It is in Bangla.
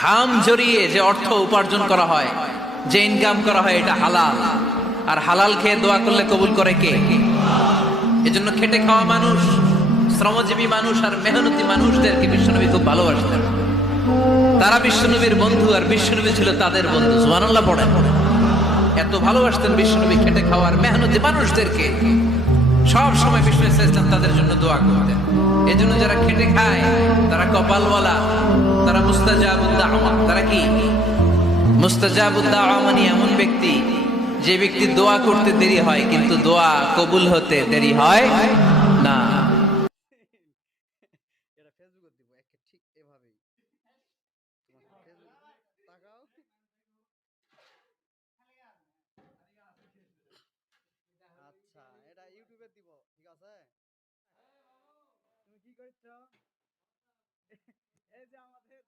ঘাম ঝরিয়ে যে অর্থ উপার্জন করা হয়, যে ইনকাম করা হয়, এটা হালাল। আর হালাল খেয়ে দোয়া করলে কবুল করে কে? এজন্য খেটে খাওয়া মানুষ, শ্রমজীবী মানুষ আর মেহনতি মানুষদেরকে বিশ্বনবী খুব ভালোবাসতেন। তারা বিশ্বনবীর বন্ধু, আর বিশ্বনবী ছিল তাদের বন্ধু। সুবহানাল্লাহ পড়েন। এত ভালোবাসতেন বিশ্বনবী খেটে খাওয়ার মেহনতি মানুষদেরকে। সব সময় বিষ্ণু ইসলাম তাদের জন্য দোয়া করতেন। এজন্য যারা খেটে খায় তারা কপালওয়ালা, তারা মুস্তাজাবুদ দাওয়া। তারা কি? মুস্তাজাবুদ দাওয়া মানে এমন ব্যক্তি যে ব্যক্তি দোয়া করতে দেরি হয় কিন্তু দোয়া কবুল হতে দেরি হয় না। এটা ফেসবুকে দিব একে ঠিক এভাবেই তোমার ফেসবুক তাকাও। আচ্ছা এটা ইউটিউবে দিব, ঠিক আছে? তুমি কি করছো? এই যে আমাদের